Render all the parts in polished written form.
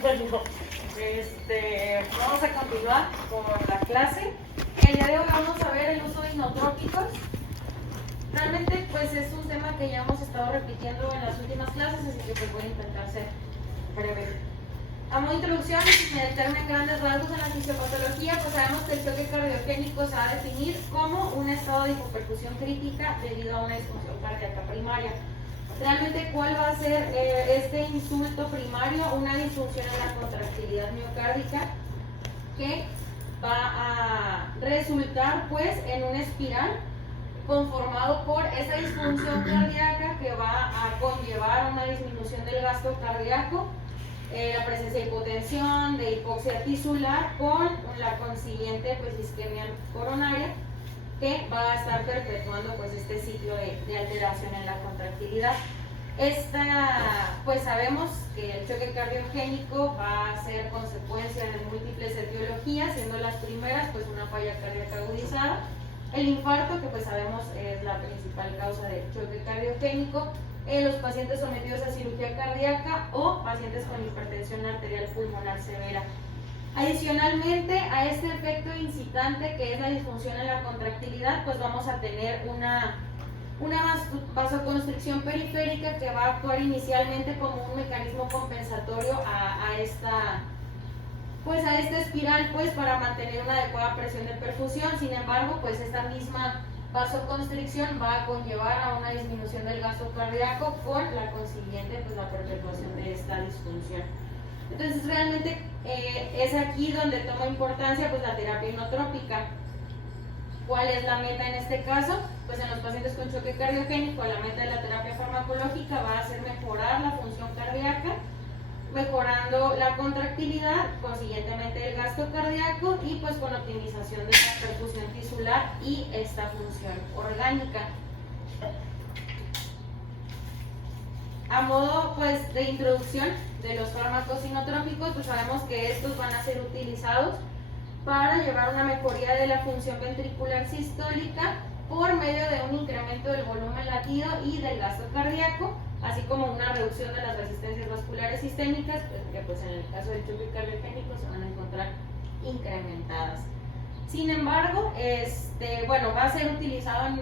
Bueno, vamos a continuar con la clase. El día de hoy vamos a ver el uso de inotrópicos. Realmente pues es un tema que ya hemos estado repitiendo en las últimas clases, así que pues voy a intentar ser breve. A modo de introducción, si me determino en grandes rasgos en la fisiopatología, pues sabemos que el choque cardiogénico se va a definir como un estado de hipoperfusión crítica debido a una disfunción cardíaca primaria. Realmente, ¿cuál va a ser este insulto primario? Una disfunción en la contractilidad miocárdica que va a resultar pues en una espiral conformado por esta disfunción cardíaca que va a conllevar una disminución del gasto cardíaco, la presencia de hipotensión, de hipoxia tisular con la consiguiente pues isquemia coronaria, que va a estar perpetuando pues este ciclo de alteración en la contractilidad. Pues sabemos que el choque cardiogénico va a ser consecuencia de múltiples etiologías, siendo las primeras pues una falla cardíaca agudizada, el infarto, que pues sabemos es la principal causa del choque cardiogénico, los pacientes sometidos a cirugía cardíaca o pacientes con hipertensión arterial pulmonar severa. Adicionalmente a este efecto incitante que es la disfunción en la contractilidad, pues vamos a tener una vasoconstricción periférica que va a actuar inicialmente como un mecanismo compensatorio a esta espiral pues para mantener una adecuada presión de perfusión. Sin embargo, pues esta misma vasoconstricción va a conllevar a una disminución del gasto cardíaco con la consiguiente pues la perpetuación de esta disfunción. Entonces realmente es aquí donde toma importancia pues la terapia inotrópica. ¿Cuál es la meta en este caso? Pues en los pacientes con choque cardiogénico, la meta de la terapia farmacológica va a ser mejorar la función cardíaca, mejorando la contractilidad, consiguientemente el gasto cardíaco y pues con optimización de la perfusión tisular y esta función orgánica. A modo pues de introducción de los fármacos inotrópicos, pues sabemos que estos van a ser utilizados para llevar una mejoría de la función ventricular sistólica por medio de un incremento del volumen latido y del gasto cardíaco, así como una reducción de las resistencias vasculares sistémicas, que pues en el caso del choque cardiogénico se van a encontrar incrementadas. Sin embargo, va a ser utilizado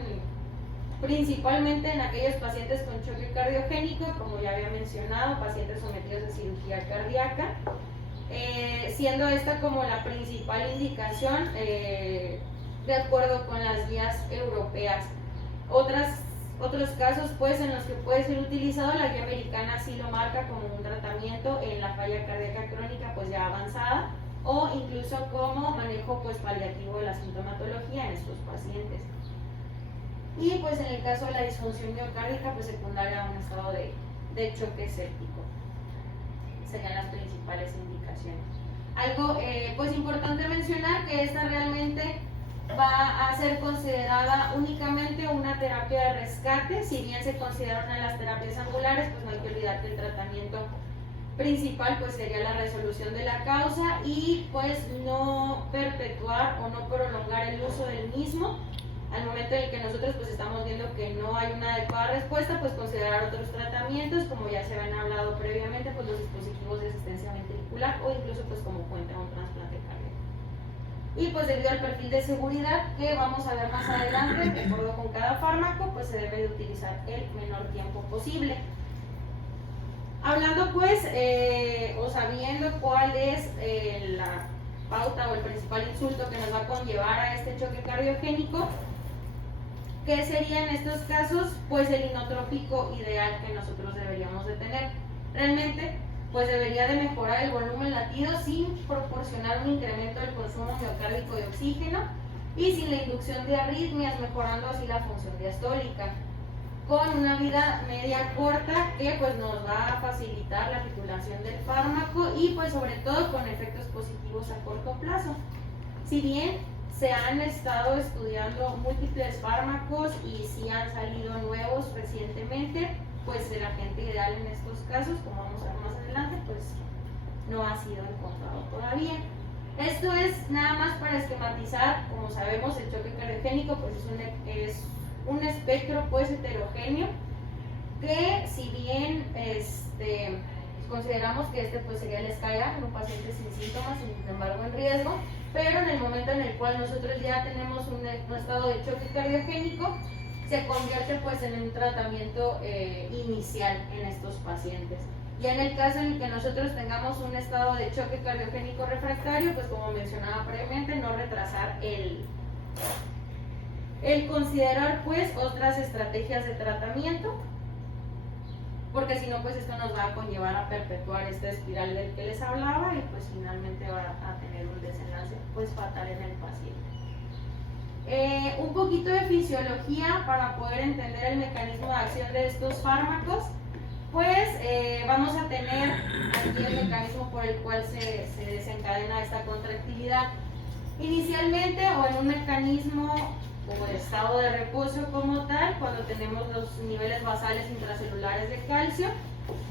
principalmente en aquellos pacientes con choque cardiogénico, como ya había mencionado, pacientes sometidos a cirugía cardíaca, siendo esta como la principal indicación de acuerdo con las guías europeas. Otros casos pues en los que puede ser utilizado, la guía americana sí lo marca como un tratamiento en la falla cardíaca crónica pues ya avanzada, o incluso como manejo pues paliativo de la sintomatología en estos pacientes. Y pues en el caso de la disfunción miocárdica pues secundaria a un estado de choque séptico serían las principales indicaciones. Algo pues importante mencionar que esta realmente va a ser considerada únicamente una terapia de rescate. Si bien se considera una de las terapias angulares, pues no hay que olvidar que el tratamiento principal pues sería la resolución de la causa y pues no perpetuar o no prolongar el uso del mismo. Al momento en el que nosotros pues estamos viendo que no hay una adecuada respuesta, pues considerar otros tratamientos, como ya se habían hablado previamente, pues los dispositivos de asistencia ventricular o incluso pues como puente a un trasplante cardíaco. Y pues debido al perfil de seguridad que vamos a ver más adelante, de acuerdo con cada fármaco, pues se debe de utilizar el menor tiempo posible. Hablando pues o sabiendo cuál es la pauta o el principal insulto que nos va a conllevar a este choque cardiogénico, ¿qué sería en estos casos? Pues el inotrópico ideal que nosotros deberíamos de tener. Realmente, pues debería de mejorar el volumen latido sin proporcionar un incremento del consumo miocárdico de oxígeno y sin la inducción de arritmias, mejorando así la función diastólica, con una vida media corta que pues nos va a facilitar la titulación del fármaco y pues sobre todo con efectos positivos a corto plazo. Si bien se han estado estudiando múltiples fármacos y sí han salido nuevos recientemente, pues el agente ideal en estos casos, como vamos a ver más adelante, pues no ha sido encontrado todavía. Esto es nada más para esquematizar. Como sabemos, el choque cardiogénico pues es un espectro pues heterogéneo que si bien consideramos que este pues sería el SCAIA en un paciente sin síntomas, sin embargo en riesgo, pero en el momento en el cual nosotros ya tenemos un estado de choque cardiogénico, se convierte pues en un tratamiento inicial en estos pacientes. Ya en el caso en el que nosotros tengamos un estado de choque cardiogénico refractario, pues como mencionaba previamente, no retrasar el considerar pues otras estrategias de tratamiento, porque si no pues esto nos va a conllevar a perpetuar esta espiral del que les hablaba y pues finalmente va a tener un desenlace pues fatal en el paciente. Un poquito de fisiología para poder entender el mecanismo de acción de estos fármacos. Pues vamos a tener aquí el mecanismo por el cual se desencadena esta contractilidad. Inicialmente o en un mecanismo o estado de reposo como tal, cuando tenemos los niveles basales intracelulares de calcio,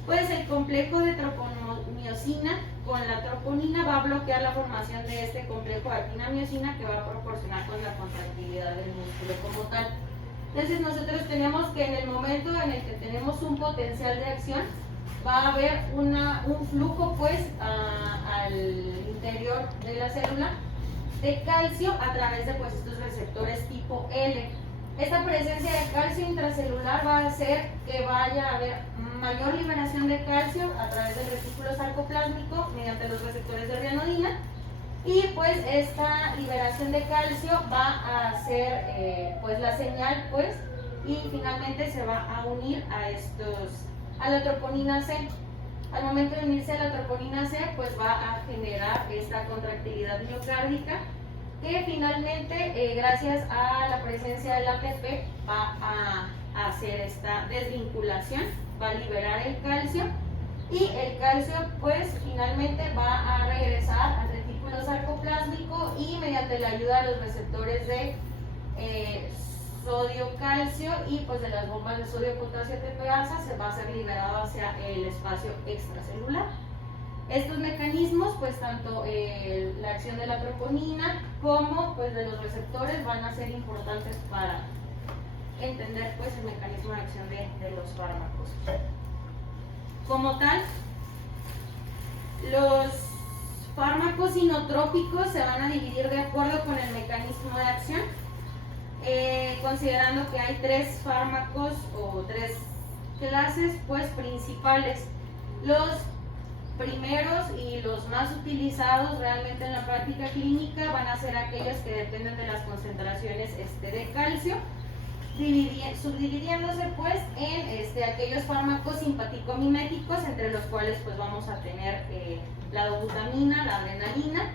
pues el complejo de tropomiosina con la troponina va a bloquear la formación de este complejo de actina-miosina que va a proporcionar con la contractilidad del músculo como tal. Entonces nosotros tenemos que en el momento en el que tenemos un potencial de acción, va a haber un flujo pues al interior de la célula de calcio a través de pues estos receptores tipo L. Esta presencia de calcio intracelular va a hacer que vaya a haber mayor liberación de calcio a través del retículo sarcoplásmico mediante los receptores de rianodina. Y pues esta liberación de calcio va a hacer pues la señal pues y finalmente se va a unir a la troponina C. Al momento de unirse a la troponina C pues va a generar esta contractilidad miocárdica que finalmente gracias a la presencia del ATP va a hacer esta desvinculación, va a liberar el calcio y el calcio pues finalmente va a regresar al retículo sarcoplásmico y mediante la ayuda de los receptores de sodio-calcio y pues de las bombas de sodio-potasio TPasa se va a ser liberado hacia el espacio extracelular. Estos mecanismos, pues tanto la acción de la troponina como pues de los receptores van a ser importantes para entender pues el mecanismo de acción de los fármacos. Como tal, los fármacos inotrópicos se van a dividir de acuerdo con el mecanismo de acción, considerando que hay tres fármacos o tres clases pues principales. Los primeros y los más utilizados realmente en la práctica clínica van a ser aquellos que dependen de las concentraciones de calcio, subdividiéndose pues en aquellos fármacos simpaticomiméticos, entre los cuales pues vamos a tener la dobutamina, la adrenalina,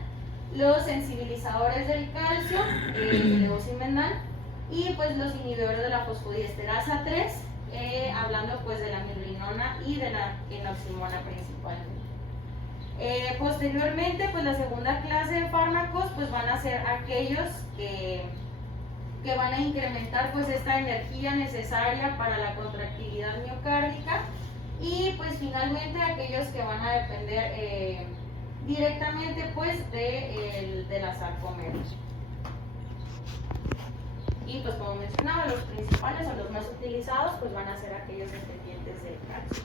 los sensibilizadores del calcio, el levosimendan, y pues los inhibidores de la fosfodiesterasa 3, hablando pues de la milrinona y de la enoximona principalmente. Posteriormente pues la segunda clase de fármacos pues van a ser aquellos que van a incrementar pues esta energía necesaria para la contractilidad miocárdica y pues finalmente aquellos que van a depender directamente pues de la sarcomera. Y pues como mencionaba, los principales o los más utilizados pues van a ser aquellos dependientes del calcio.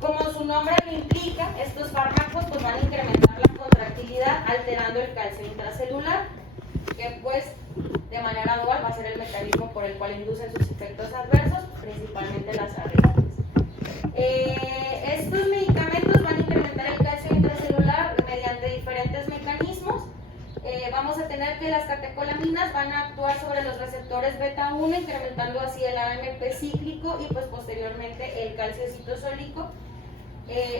Como su nombre lo implica, estos fármacos pues van a incrementar la contractilidad alterando el calcio intracelular, que pues de manera dual va a ser el mecanismo por el cual inducen sus efectos adversos, principalmente las arritmias. Estos medicamentos van a incrementar el calcio intracelular mediante diferentes mecanismos. Vamos a tener que las catecolaminas van a actuar sobre los receptores beta 1, incrementando así el AMP cíclico y pues posteriormente el calcio citosólico.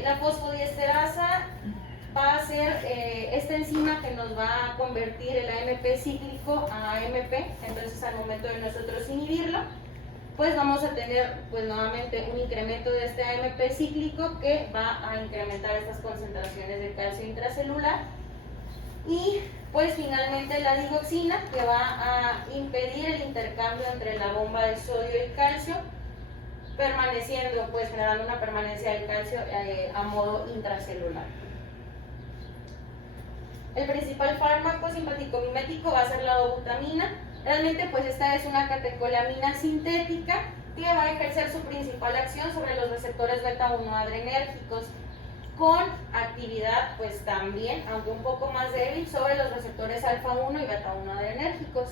La fosfodiesterasa va a ser esta enzima que nos va a convertir el AMP cíclico a AMP, entonces al momento de nosotros inhibirlo, pues vamos a tener pues nuevamente un incremento de este AMP cíclico que va a incrementar estas concentraciones de calcio intracelular y pues finalmente la digoxina que va a impedir el intercambio entre la bomba de sodio y calcio, permaneciendo pues generando una permanencia del calcio a modo intracelular. El principal fármaco simpaticomimético va a ser la dobutamina. Realmente pues esta es una catecolamina sintética que va a ejercer su principal acción sobre los receptores beta-1 adrenérgicos, con actividad pues también, aunque un poco más débil, sobre los receptores alfa-1 y beta-1 adrenérgicos.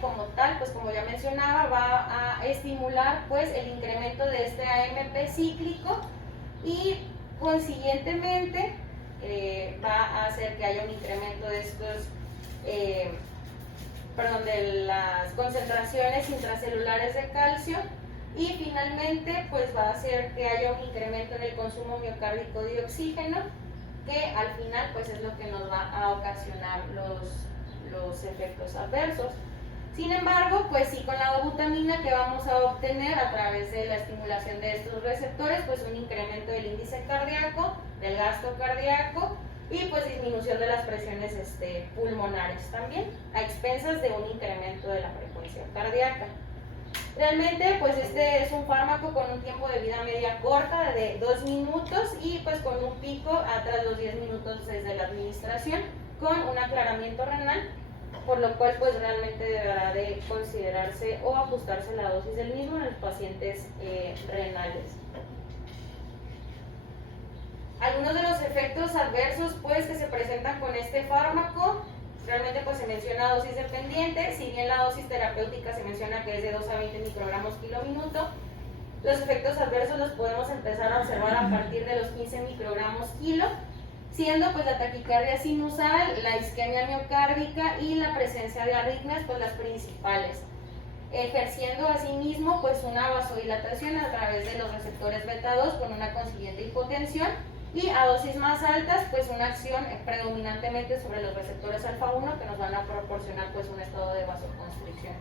Como tal, pues como ya mencionaba, va a estimular pues el incremento de este AMP cíclico y consiguientemente va a hacer que haya un incremento de estos de las concentraciones intracelulares de calcio, y finalmente pues va a hacer que haya un incremento en el consumo miocárdico de oxígeno, que al final pues es lo que nos va a ocasionar los efectos adversos. Sin embargo, pues sí, con la dobutamina, que vamos a obtener a través de la estimulación de estos receptores, pues un incremento del índice cardíaco, del gasto cardíaco, y pues disminución de las presiones pulmonares también, a expensas de un incremento de la frecuencia cardíaca. Realmente pues este es un fármaco con un tiempo de vida media corta de 2 minutos y pues con un pico tras los 10 minutos desde la administración, con un aclaramiento renal, por lo cual pues realmente deberá de considerarse o ajustarse la dosis del mismo en los pacientes renales. Algunos de los efectos adversos pues que se presentan con este fármaco, realmente pues se menciona dosis dependiente. Si bien la dosis terapéutica se menciona que es de 2 a 20 microgramos kilo-minuto, los efectos adversos los podemos empezar a observar a partir de los 15 microgramos kilo, siendo pues la taquicardia sinusal, la isquemia miocárdica y la presencia de arritmias pues las principales, ejerciendo asimismo pues una vasodilatación a través de los receptores beta-2 con una consiguiente hipotensión, y a dosis más altas pues una acción predominantemente sobre los receptores alfa-1 que nos van a proporcionar pues un estado de vasoconstricción.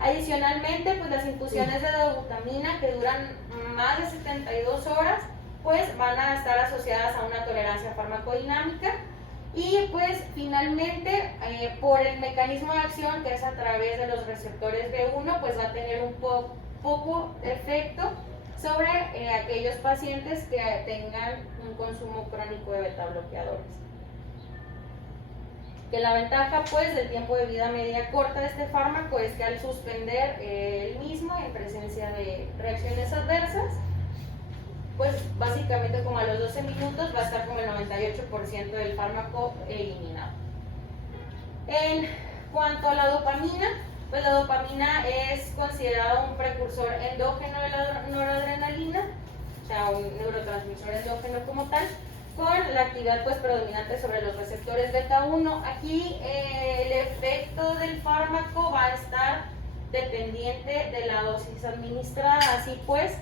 Adicionalmente pues las infusiones de dobutamina que duran más de 72 horas pues van a estar asociadas a una tolerancia farmacodinámica, y pues finalmente por el mecanismo de acción, que es a través de los receptores B1, pues va a tener un poco efecto sobre aquellos pacientes que tengan un consumo crónico de beta bloqueadores. Que la ventaja pues del tiempo de vida media corta de este fármaco es que al suspender el mismo en presencia de reacciones adversas, pues básicamente como a los 12 minutos va a estar como el 98% del fármaco eliminado. En cuanto a la dopamina, pues la dopamina es considerada un precursor endógeno de la noradrenalina, o sea, un neurotransmisor endógeno como tal, con la actividad pues predominante sobre los receptores beta-1. Aquí el efecto del fármaco va a estar dependiente de la dosis administrada. Así pues,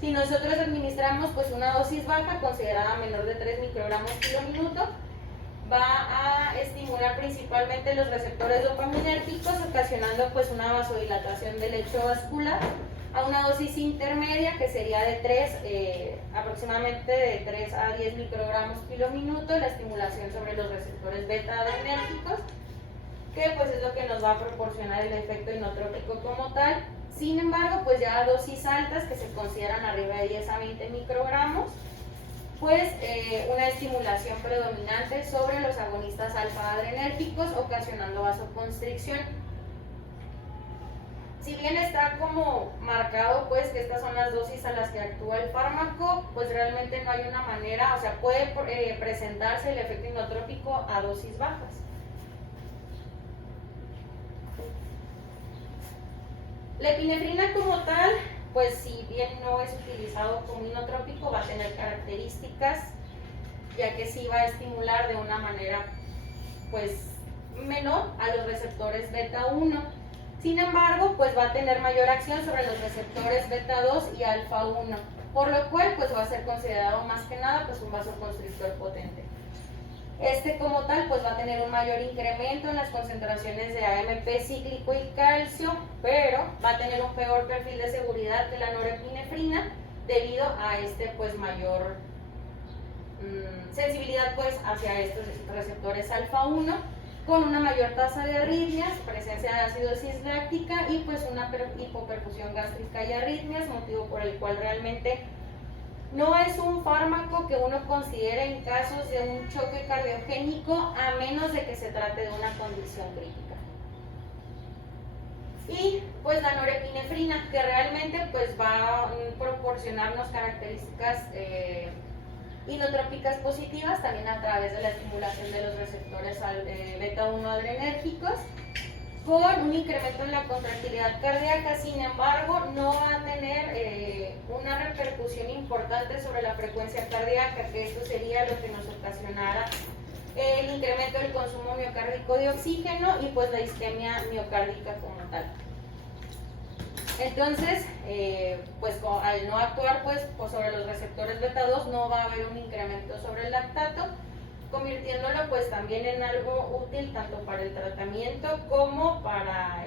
si nosotros administramos pues una dosis baja, considerada menor de 3 microgramos kilo-minuto, va a estimular principalmente los receptores dopaminérgicos, ocasionando pues una vasodilatación del lecho vascular. A una dosis intermedia, que sería de aproximadamente de 3 a 10 microgramos kilo-minuto, la estimulación sobre los receptores beta adrenérgicos, que pues es lo que nos va a proporcionar el efecto inotrópico como tal. Sin embargo, pues ya a dosis altas, que se consideran arriba de 10 a 20 microgramos, pues una estimulación predominante sobre los agonistas alfa-adrenérgicos, ocasionando vasoconstricción. Si bien está como marcado pues que estas son las dosis a las que actúa el fármaco, pues realmente no hay una manera, o sea, puede presentarse el efecto inotrópico a dosis bajas. La epinefrina como tal, pues si bien no es utilizado como inotrópico, va a tener características, ya que sí va a estimular de una manera pues menor a los receptores beta-1. Sin embargo, pues va a tener mayor acción sobre los receptores beta-2 y alfa-1, por lo cual pues va a ser considerado más que nada pues un vasoconstrictor potente. Como tal pues va a tener un mayor incremento en las concentraciones de AMP cíclico y calcio, pero va a tener un peor perfil de seguridad que la norepinefrina, debido a pues mayor sensibilidad pues hacia estos receptores alfa-1, con una mayor tasa de arritmias, presencia de acidosis láctica y pues una hipoperfusión gástrica y arritmias, motivo por el cual realmente no es un fármaco que uno considere en casos de un choque cardiogénico, a menos de que se trate de una condición crítica. Y pues la norepinefrina, que realmente pues va a proporcionarnos características inotrópicas positivas también a través de la estimulación de los receptores beta 1 adrenérgicos, con un incremento en la contractilidad cardíaca. Sin embargo, no va a tener una repercusión importante sobre la frecuencia cardíaca, que esto sería lo que nos ocasionara el incremento del consumo miocárdico de oxígeno y pues la isquemia miocárdica como tal. Entonces, pues al no actuar pues sobre los receptores beta 2 no va a haber un incremento sobre el lactato, convirtiéndolo pues también en algo útil tanto para el tratamiento como para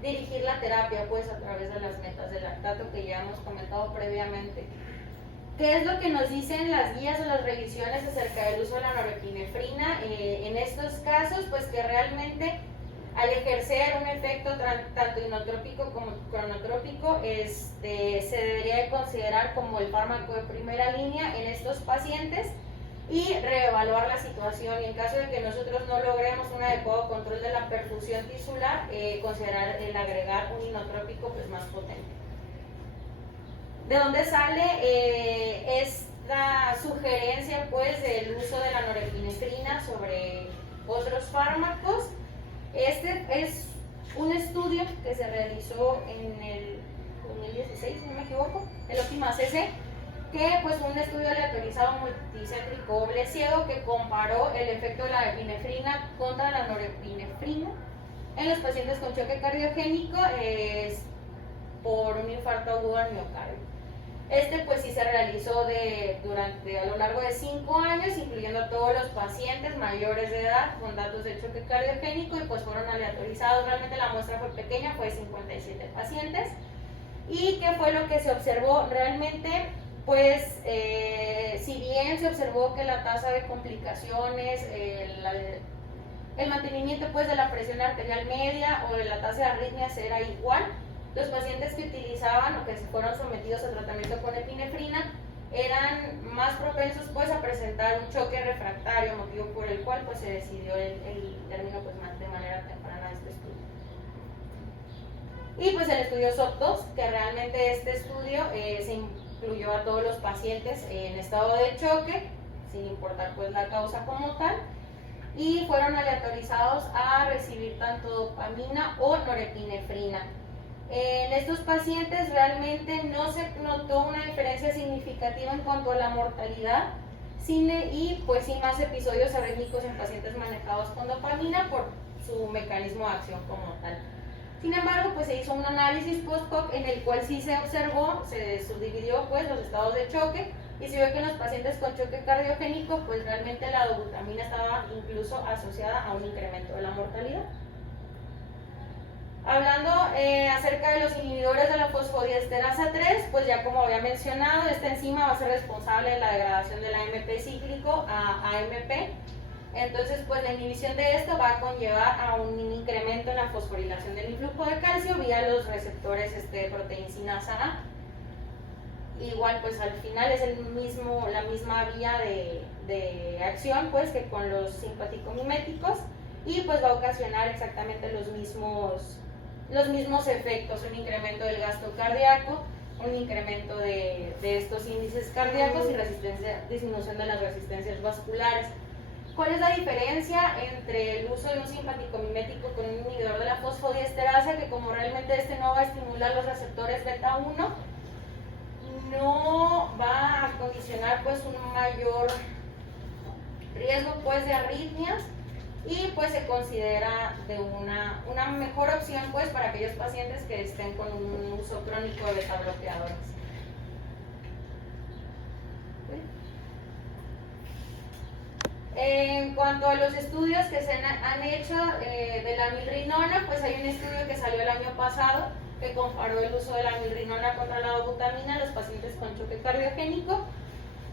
dirigir la terapia pues a través de las metas del lactato que ya hemos comentado previamente. ¿Qué es lo que nos dicen las guías o las revisiones acerca del uso de la norepinefrina? En estos casos, pues que realmente al ejercer un efecto tanto inotrópico como cronotrópico, se debería de considerar como el fármaco de primera línea en estos pacientes y reevaluar la situación, y en caso de que nosotros no logremos un adecuado control de la perfusión tisular, considerar el agregar un inotrópico pues más potente. ¿De dónde sale esta sugerencia pues del uso de la norepinefrina sobre otros fármacos? Este es un estudio que se realizó en el 2016, si no me equivoco, el OPTIMA-CC, que pues fue un estudio aleatorizado multicéntrico doble ciego que comparó el efecto de la epinefrina contra la norepinefrina en los pacientes con choque cardiogénico por un infarto agudo al miocardio. Pues sí se realizó a lo largo de 5 años, incluyendo a todos los pacientes mayores de edad con datos de choque cardiogénico, y pues fueron aleatorizados. Realmente la muestra fue pequeña, fue de 57 pacientes. ¿Y qué fue lo que se observó? Realmente, pues, si bien se observó que la tasa de complicaciones, el mantenimiento pues de la presión arterial media o de la tasa de arritmias era igual, los pacientes que utilizaban o que se fueron sometidos a tratamiento con epinefrina eran más propensos pues a presentar un choque refractario, motivo por el cual pues se decidió el término pues de manera temprana de este estudio. Y pues el estudio SOP2, que realmente este estudio se incluyó a todos los pacientes en estado de choque, sin importar pues la causa como tal, y fueron aleatorizados a recibir tanto dopamina o norepinefrina. En estos pacientes realmente no se notó una diferencia significativa en cuanto a la mortalidad y pues sin más episodios arrítmicos en pacientes manejados con dopamina por su mecanismo de acción como tal. Sin embargo, pues se hizo un análisis post-hoc en el cual sí se observó, se subdividió pues los estados de choque y se vio que en los pacientes con choque cardiogénico pues realmente la dobutamina estaba incluso asociada a un incremento de la mortalidad. Hablando acerca de los inhibidores de la fosfodiesterasa 3, pues ya como había mencionado, esta enzima va a ser responsable de la degradación del AMP cíclico a AMP. Entonces, pues la inhibición de esto va a conllevar a un incremento en la fosforilación del influjo de calcio vía los receptores proteincinasa A. Igual, pues al final es la misma vía de acción pues que con los simpaticomiméticos, y pues va a ocasionar exactamente los mismos efectos: un incremento del gasto cardíaco, un incremento de estos índices cardíacos y disminución de las resistencias vasculares. ¿Cuál es la diferencia entre el uso de un simpaticomimético con un inhibidor de la fosfodiesterasa? Que como realmente no va a estimular los receptores beta 1, no va a condicionar pues un mayor riesgo pues de arritmias, y pues se considera de una mejor opción pues para aquellos pacientes que estén con un uso crónico de beta bloqueadores. En cuanto a los estudios que se han hecho de la milrinona, pues hay un estudio que salió el año pasado que comparó el uso de la milrinona contra la dobutamina en los pacientes con choque cardiogénico.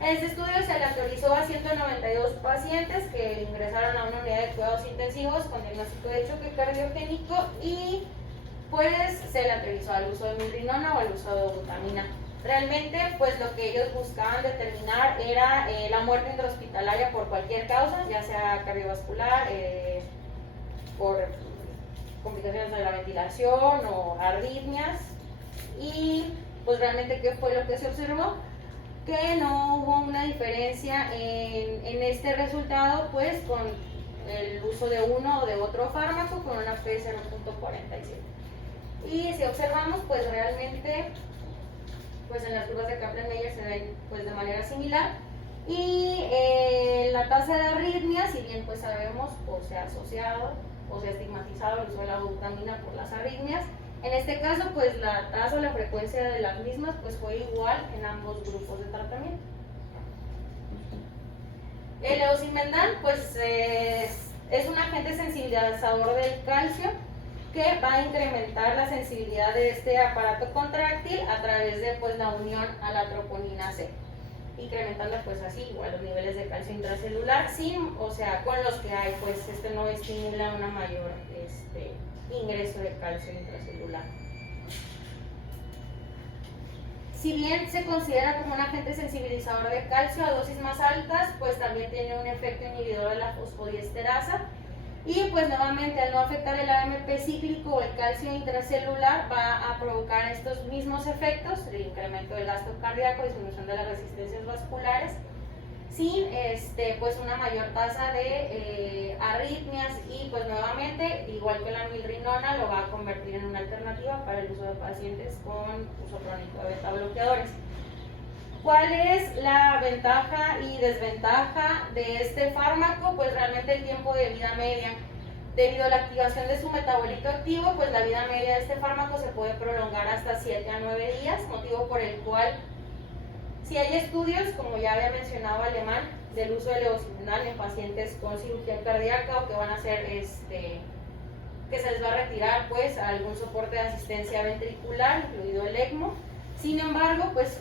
Este estudio se aleatorizó a 192 pacientes que ingresaron a una unidad de cuidados intensivos con diagnóstico de choque cardiogénico, y pues se aleatorizó al uso de milrinona o al uso de dobutamina. Realmente pues lo que ellos buscaban determinar era la muerte intrahospitalaria por cualquier causa, ya sea cardiovascular, por complicaciones de la ventilación o arritmias. Y pues realmente, ¿qué fue lo que se observó? Que no hubo una diferencia en este resultado pues con el uso de uno o de otro fármaco con una P 0.47. Y si observamos, pues realmente pues en las curvas de Kaplan-Meier se ven pues de manera similar. Y la tasa de arritmia, si bien pues sabemos o se ha asociado o se ha estigmatizado el uso de la dobutamina por las arritmias, en este caso pues la tasa o la frecuencia de las mismas pues fue igual en ambos grupos de tratamiento. El levosimendan pues es un agente sensibilizador del calcio que va a incrementar la sensibilidad de este aparato contráctil a través de pues la unión a la troponina C, incrementando pues así igual los niveles de calcio intracelular con los que hay, pues este no estimula una mayor ingreso de calcio intracelular. Si bien se considera como un agente sensibilizador de calcio a dosis más altas, pues también tiene un efecto inhibidor de la fosfodiesterasa. Y pues nuevamente, al no afectar el AMP cíclico o el calcio intracelular, va a provocar estos mismos efectos, el incremento del gasto cardíaco, disminución de las resistencias vasculares, sin pues una mayor tasa de arritmias. Y pues nuevamente, igual que la milrinona, lo va a convertir en una alternativa para el uso de pacientes con uso crónico de beta bloqueadores. ¿Cuál es la ventaja y desventaja de este fármaco? Pues realmente el tiempo de vida media. Debido a la activación de su metabolito activo, pues la vida media de este fármaco se puede prolongar hasta 7 a 9 días, motivo por el cual, si hay estudios, como ya había mencionado Alemán, del uso de levosimendan en pacientes con cirugía cardíaca o que van a hacer, que se les va a retirar pues algún soporte de asistencia ventricular, incluido el ECMO. Sin embargo, pues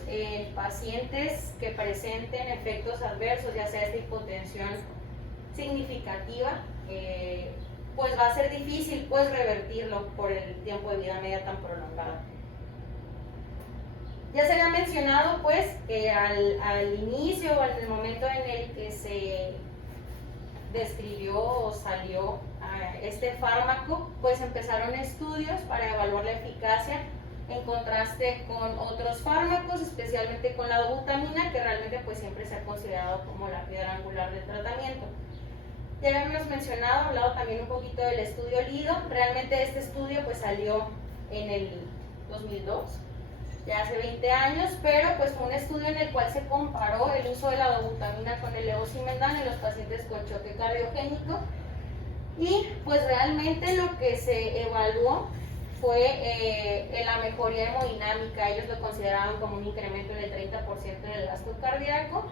pacientes que presenten efectos adversos, ya sea esta hipotensión significativa, pues va a ser difícil pues revertirlo por el tiempo de vida media tan prolongado. Ya se había mencionado pues que al inicio o en el momento en el que se describió o salió este fármaco, pues empezaron estudios para evaluar la eficacia en contraste con otros fármacos, especialmente con la dobutamina, que realmente pues siempre se ha considerado como la piedra angular del tratamiento. Ya habíamos mencionado, hablado también un poquito del estudio LIDO. Realmente este estudio pues salió en el 2002, ya hace 20 años, pero pues fue un estudio en el cual se comparó el uso de la dobutamina con el levosimendan en los pacientes con choque cardiogénico. Y pues realmente lo que se evaluó fue la mejoría hemodinámica. Ellos lo consideraban como un incremento del 30% en el gasto cardíaco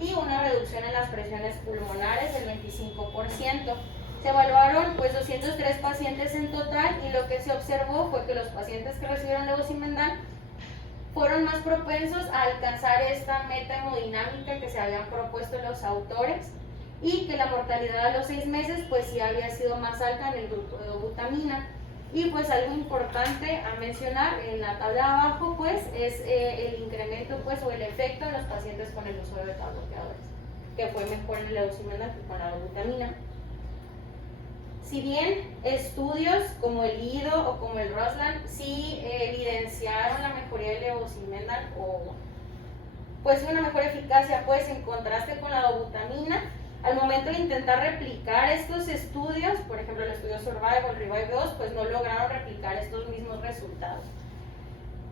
y una reducción en las presiones pulmonares del 25%. Se evaluaron pues 203 pacientes en total y lo que se observó fue que los pacientes que recibieron levosimendan fueron más propensos a alcanzar esta meta hemodinámica que se habían propuesto los autores, y que la mortalidad a los 6 meses pues sí había sido más alta en el grupo de dobutamina. Y pues algo importante a mencionar en la tabla de abajo pues es el incremento pues o el efecto en los pacientes con el uso de beta bloqueadores, que fue mejor en el levosimendan que con la dobutamina. Si bien estudios como el LIDO o como el ROSLAN sí evidenciaron la mejoría del levosimendan o pues una mejor eficacia pues en contraste con la dobutamina, al momento de intentar replicar estos estudios, por ejemplo el estudio Survive o el Revive 2, pues no lograron replicar estos mismos resultados.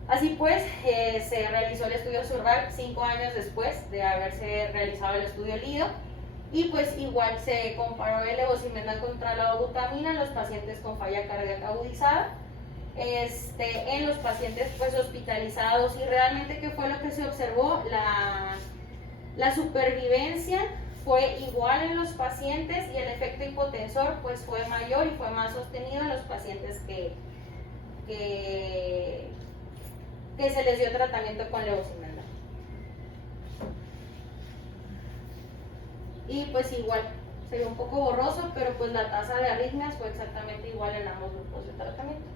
Así pues, se realizó el estudio Survive 5 años después de haberse realizado el estudio LIDO, y pues igual se comparó el levosimendan contra la dobutamina en los pacientes con falla cardíaca agudizada, en los pacientes pues hospitalizados, y realmente ¿qué fue lo que se observó? La supervivencia fue igual en los pacientes y el efecto hipotensor pues fue mayor y fue más sostenido en los pacientes que se les dio tratamiento con levosimendan. Y pues igual, se ve un poco borroso, pero pues la tasa de arritmias fue exactamente igual en ambos grupos de tratamiento.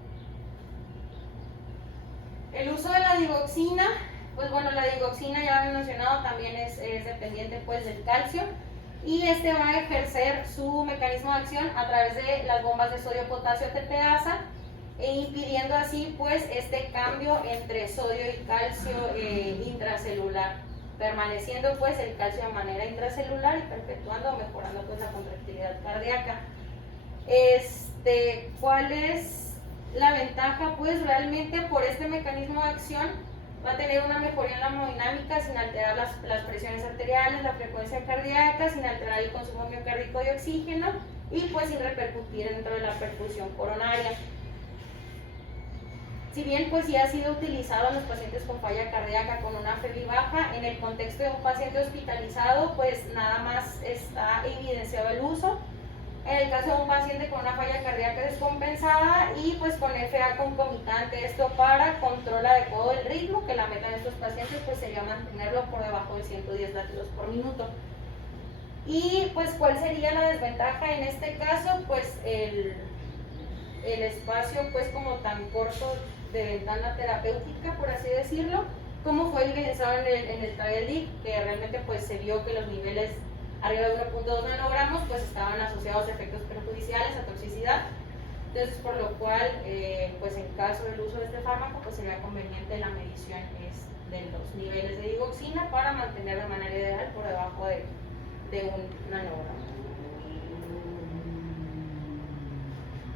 El uso de la digoxina, pues bueno, la digoxina ya había mencionado, también es dependiente pues del calcio. y este va a ejercer su mecanismo de acción a través de las bombas de sodio-potasio TPasa, e impidiendo así pues este cambio entre sodio y calcio intracelular, permaneciendo pues el calcio de manera intracelular y perpetuando o mejorando pues la contractilidad cardíaca. ¿Cuál es la ventaja? Pues realmente por este mecanismo de acción va a tener una mejoría en la hemodinámica sin alterar las presiones arteriales, la frecuencia cardíaca, sin alterar el consumo miocárdico de oxígeno y pues sin repercutir dentro de la perfusión coronaria. Si bien pues sí ha sido utilizado en los pacientes con falla cardíaca con una FEBI baja, en el contexto de un paciente hospitalizado pues nada más está evidenciado el uso. En el caso de un paciente con una falla cardíaca descompensada y pues con FA concomitante, esto para control adecuado del ritmo, que la meta de estos pacientes pues sería mantenerlo por debajo de 110 latidos por minuto. Y pues ¿cuál sería la desventaja en este caso? Pues el espacio pues como tan corto de ventana terapéutica, por así decirlo, como fue evidenciado en el trial D, que realmente pues se vio que los niveles arriba de 1.2 nanogramos pues estaban asociados a efectos perjudiciales, a toxicidad. Entonces por lo cual pues en caso del uso de este fármaco pues sería conveniente la medición de los niveles de digoxina para mantener de manera ideal por debajo de 1 nanogramo.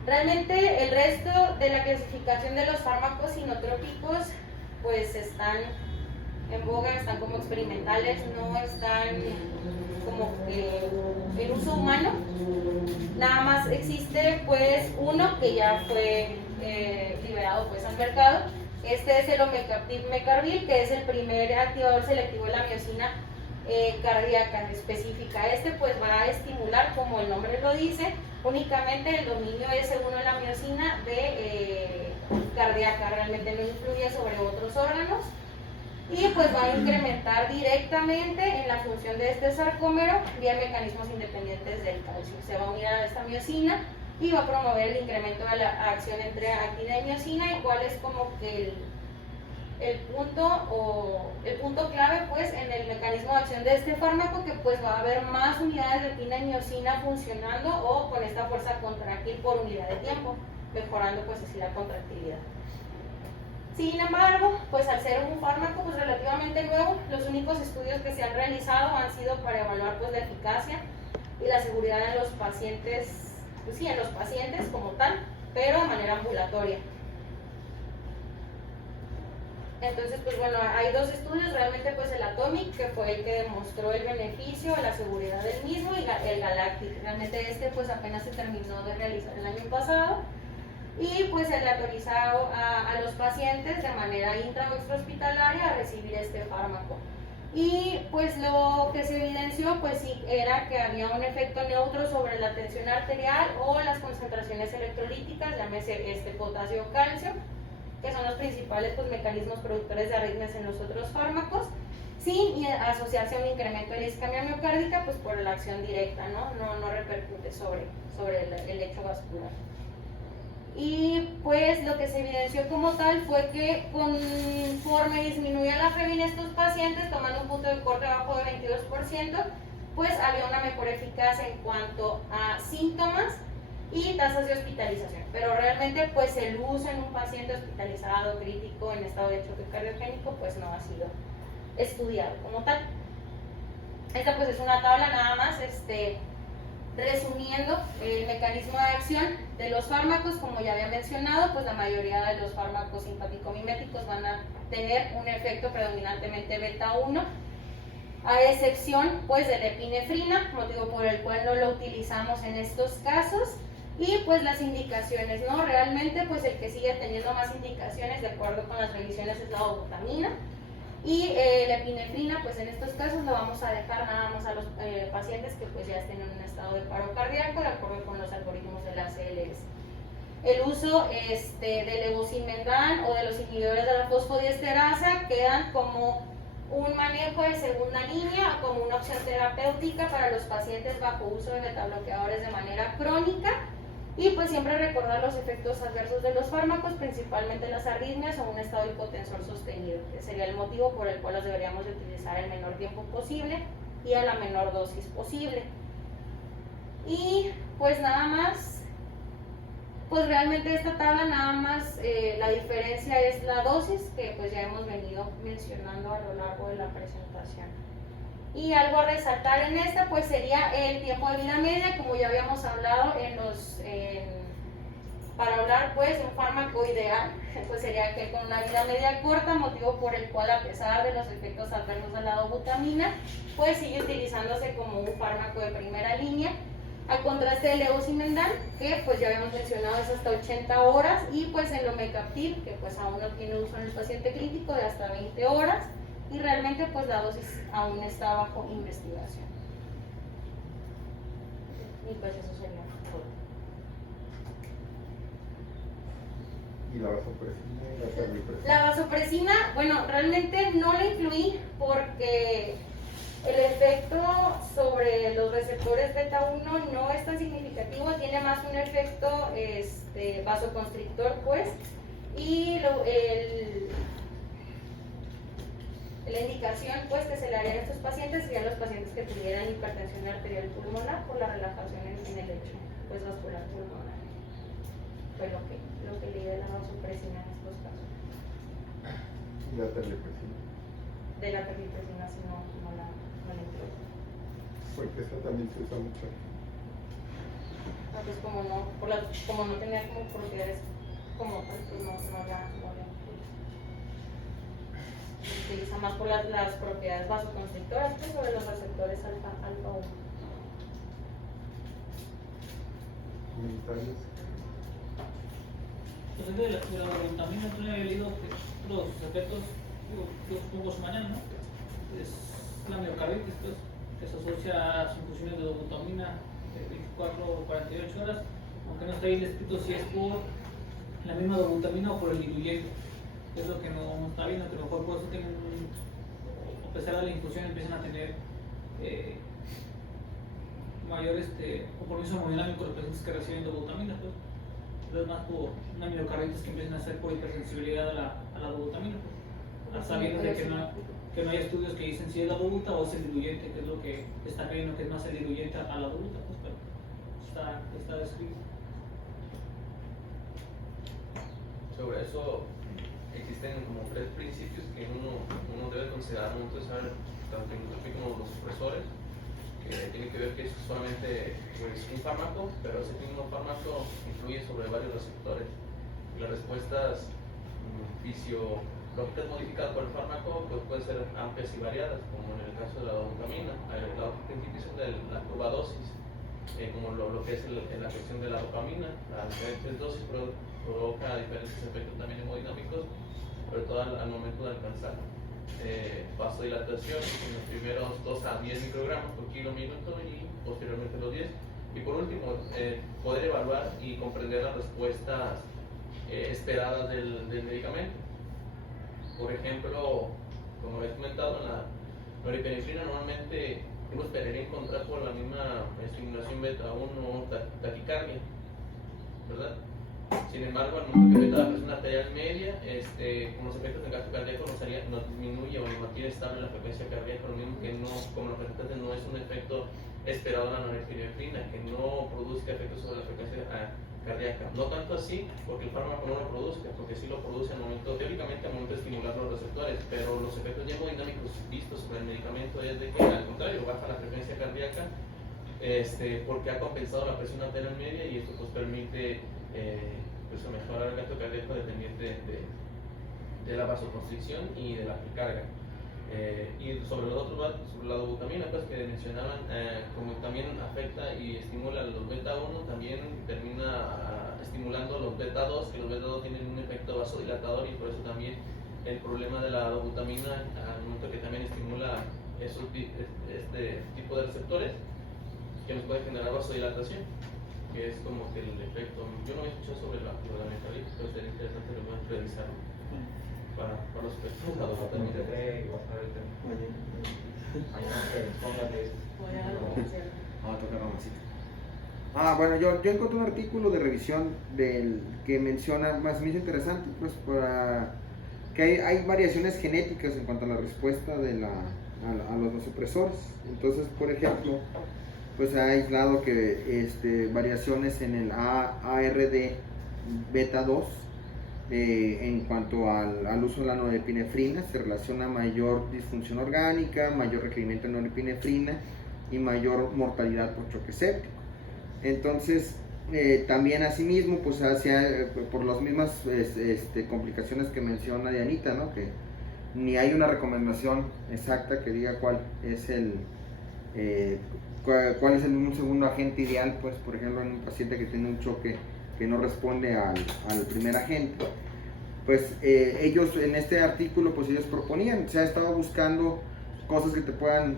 Realmente el resto de la clasificación de los fármacos inotrópicos pues están en boga, están como experimentales, no están como en uso humano. Nada más existe pues uno que ya fue liberado pues al mercado. Este es el Omecaptiv Mecarbil, que es el primer activador selectivo de la miocina cardíaca específica. Este pues va a estimular, como el nombre lo dice, únicamente el dominio S1 de la miocina cardíaca, realmente no influye sobre otros órganos y pues va a incrementar directamente en la función de este sarcómero vía mecanismos independientes del calcio. Se va a unir a esta miocina y va a promover el incremento de la acción entre actina y miocina, y cuál es como que el punto clave pues en el mecanismo de acción de este fármaco, que pues va a haber más unidades de actina y miocina funcionando o con esta fuerza contráctil por unidad de tiempo, mejorando pues así la contractilidad. Sin embargo, pues al ser un fármaco pues relativamente nuevo, los únicos estudios que se han realizado han sido para evaluar pues la eficacia y la seguridad en los pacientes, pues sí, en los pacientes como tal, pero de manera ambulatoria. Entonces, pues bueno, hay dos estudios, realmente pues el Atomic, que fue el que demostró el beneficio, la seguridad del mismo, y el Galactic. Realmente este pues apenas se terminó de realizar el año pasado, y pues se le autorizado a los pacientes de manera intra o extrahospitalaria a recibir este fármaco. Y pues lo que se evidenció pues sí era que había un efecto neutro sobre la tensión arterial o las concentraciones electrolíticas, llámese potasio o calcio, que son los principales pues, mecanismos productores de arritmias en los otros fármacos, sin asociarse a un incremento de la isquemia miocárdica pues por la acción directa, no repercute sobre el lecho vascular. Y pues lo que se evidenció como tal fue que conforme disminuía la FEBI en estos pacientes, tomando un punto de corte bajo de 22%, pues había una mejor eficacia en cuanto a síntomas y tasas de hospitalización, pero realmente pues el uso en un paciente hospitalizado crítico en estado de choque cardiogénico pues no ha sido estudiado como tal. Esta pues es una tabla nada más resumiendo el mecanismo de acción de los fármacos. Como ya había mencionado, pues la mayoría de los fármacos simpaticomiméticos van a tener un efecto predominantemente beta 1, a excepción pues de la epinefrina, motivo por el cual no lo utilizamos en estos casos. Y pues las indicaciones, realmente pues el que sigue teniendo más indicaciones de acuerdo con las revisiones es la dobutamina, y la epinefrina pues en estos casos lo vamos a dejar nada más a los pacientes que pues ya estén en un estado de paro cardíaco de acuerdo con los algoritmos de la CLS. El uso del levosimendan o de los inhibidores de la fosfodiesterasa quedan como un manejo de segunda línea o como una opción terapéutica para los pacientes bajo uso de betabloqueadores de manera crónica. Y pues siempre recordar los efectos adversos de los fármacos, principalmente las arritmias o un estado hipotensor sostenido, que sería el motivo por el cual los deberíamos de utilizar el menor tiempo posible y a la menor dosis posible. Y pues nada más, pues realmente esta tabla nada más la diferencia es la dosis, que pues ya hemos venido mencionando a lo largo de la presentación. Y algo a resaltar en esta pues sería el tiempo de vida media, como ya habíamos hablado para hablar pues de un fármaco ideal, pues sería aquel con una vida media corta, motivo por el cual a pesar de los efectos adversos de la dobutamina, pues sigue utilizándose como un fármaco de primera línea, al contraste del levosimendan, que pues ya habíamos mencionado es hasta 80 horas, y pues el omecaptiv, que pues aún no tiene uso en el paciente crítico, de hasta 20 horas, y realmente pues la dosis aún está bajo investigación. Y pues eso sería todo. ¿Y la vasopresina y la terlipresina? La vasopresina, bueno, realmente no la incluí porque el efecto sobre los receptores beta 1 no es tan significativo, tiene más un efecto vasoconstrictor pues, y la indicación pues que se le haría a estos pacientes serían los pacientes que tuvieran hipertensión arterial pulmonar por la relajación en el lecho pues vascular pulmonar. Fue lo que leí de la vasopresina en estos casos. ¿Y la terlipresina? De la terlipresina si no la incluyo. Porque esa también se usa mucho. Entonces como no tenía como propiedades como tal, pues no la incluyo. Se utiliza más por las propiedades vasoconstrictoras pues, sobre los receptores alfa 1. ¿Comentarios? Pues de la dobutamina yo he leído que los efectos, los pocos mañana, ¿no? Es la miocarditis, pues, que se asocia a las infusiones de dobutamina de 24 o 48 horas, aunque no está ahí descrito si es por la misma dobutamina o por el diluyente. Es lo que no está viendo, que a lo mejor por eso tienen, a pesar de la infusión, empiezan a tener mayor compromiso hemodinámico los pacientes que reciben dobutamina, pues. Entonces más por una miocarditis que empiezan a hacer por hipersensibilidad a la dobutamina, pues. Sabiendo de que no hay estudios que dicen si es la dobuta o es el diluyente, que es lo que está creyendo que es más el diluyente a la dobuta, pues, pero está descrito. Sobre eso existen como 3 principios que uno debe considerar al momento de usar tanto el como los supresores, que tiene que ver que es solamente pues, un fármaco, pero ese mismo fármaco influye sobre varios receptores. Y las respuestas fisiológicas modificadas por el fármaco pues, pueden ser amplias y variadas, como en el caso de la dobutamina. El otro principio es de la curva dosis, como lo que es la cuestión de la dopamina. Las diferentes dosis provoca diferentes efectos también hemodinámicos, sobre todo al momento de alcanzar vasodilatación en los primeros 2 a 10 microgramos por kilo minuto y posteriormente los 10. Y por último, poder evaluar y comprender las respuestas esperadas del medicamento. Por ejemplo, como habéis comentado, en la norepinefrina normalmente uno esperaría encontrar por la misma estimulación beta 1 taquicardia, ¿verdad? Sin embargo, al momento que la presión arterial media, con los efectos del gasto cardíaco nos disminuye o nos mantiene estable la frecuencia cardíaca, lo mismo que no, como lo presentaste, no es un efecto esperado en la norepinefrina, que no produzca efectos sobre la frecuencia cardíaca. No tanto así, porque el fármaco no lo produzca, porque sí lo produce al momento, teóricamente al momento de estimular los receptores, pero los efectos hemodinámicos vistos sobre el medicamento es de que al contrario, baja la frecuencia cardíaca, porque ha compensado la presión arterial media y esto pues permite mejorar el gasto cardíaco dependiente de la vasoconstricción y de la precarga. Y sobre los otros datos, sobre la dobutamina pues, que mencionaban, como también afecta y estimula los beta 1, también termina estimulando los beta 2, que los beta 2 tienen un efecto vasodilatador y por eso también el problema de la dobutamina, al momento que también estimula este tipo de receptores, que nos puede generar vasodilatación, que es como que el efecto. Yo no he escuchado sobre la miocarditis, pero sería interesante lo más revisarlo para los efectos de la dobutamina. Bueno, yo encontré un artículo de revisión que menciona, más me hizo interesante, pues, para que hay variaciones genéticas en cuanto a la respuesta de a los vasopresores. Entonces, por ejemplo, pues ha aislado que variaciones en el ARD beta 2 en cuanto al uso de la norepinefrina se relaciona a mayor disfunción orgánica, mayor requerimiento de norepinefrina y mayor mortalidad por choque séptico. Entonces, también asimismo, pues por las mismas complicaciones que menciona Dianita, ¿no? Que ni hay una recomendación exacta que diga cuál es cuál es un segundo agente ideal, pues por ejemplo en un paciente que tiene un choque que no responde al primer agente. Pues ellos en este artículo, pues ellos proponían, se ha estado buscando cosas que te puedan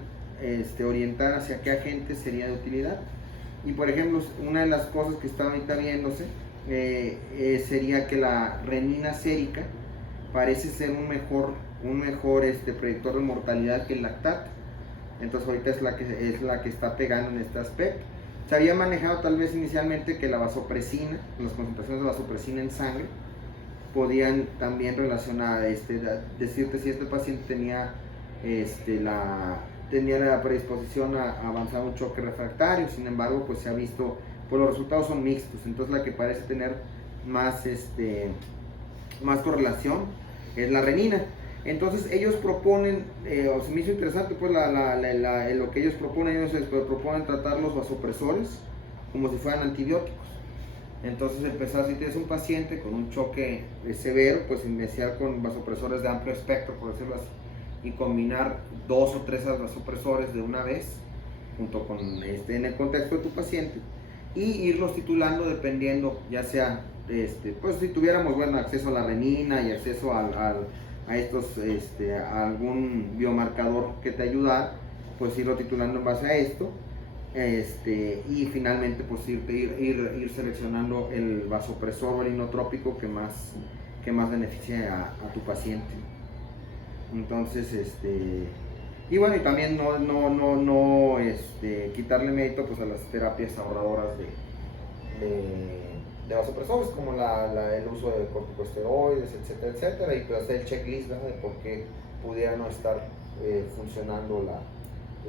orientar hacia qué agente sería de utilidad. Y por ejemplo, una de las cosas que está ahorita viéndose sería que la renina sérica parece ser un mejor predictor de mortalidad que el lactato. Entonces ahorita es la que está pegando en este aspecto. Se había manejado tal vez inicialmente que la vasopresina, las concentraciones de vasopresina en sangre, podían también relacionar, decirte si este paciente tenía la predisposición a avanzar un choque refractario. Sin embargo, pues se ha visto, pues los resultados son mixtos. Entonces la que parece tener más correlación es la renina. Entonces ellos proponen, o se me hizo interesante pues lo que ellos proponen tratar los vasopresores como si fueran antibióticos. Entonces empezar, si tienes un paciente con un choque severo, pues iniciar con vasopresores de amplio espectro, por decirlo así, y combinar 2 o 3 vasopresores de una vez, junto con en el contexto de tu paciente, y irlos titulando dependiendo, ya sea, pues si tuviéramos acceso a la renina y acceso a algún biomarcador que te ayuda, pues irlo titulando en base a esto, y finalmente pues ir seleccionando el vasopresor orinotrópico que más beneficie a tu paciente. Entonces, y bueno, y también no quitarle mérito pues a las terapias ahorradoras de vasopresores, como el uso de corticosteroides, etcétera, y pues hacer el checklist, ¿verdad?, de por qué pudiera no estar funcionando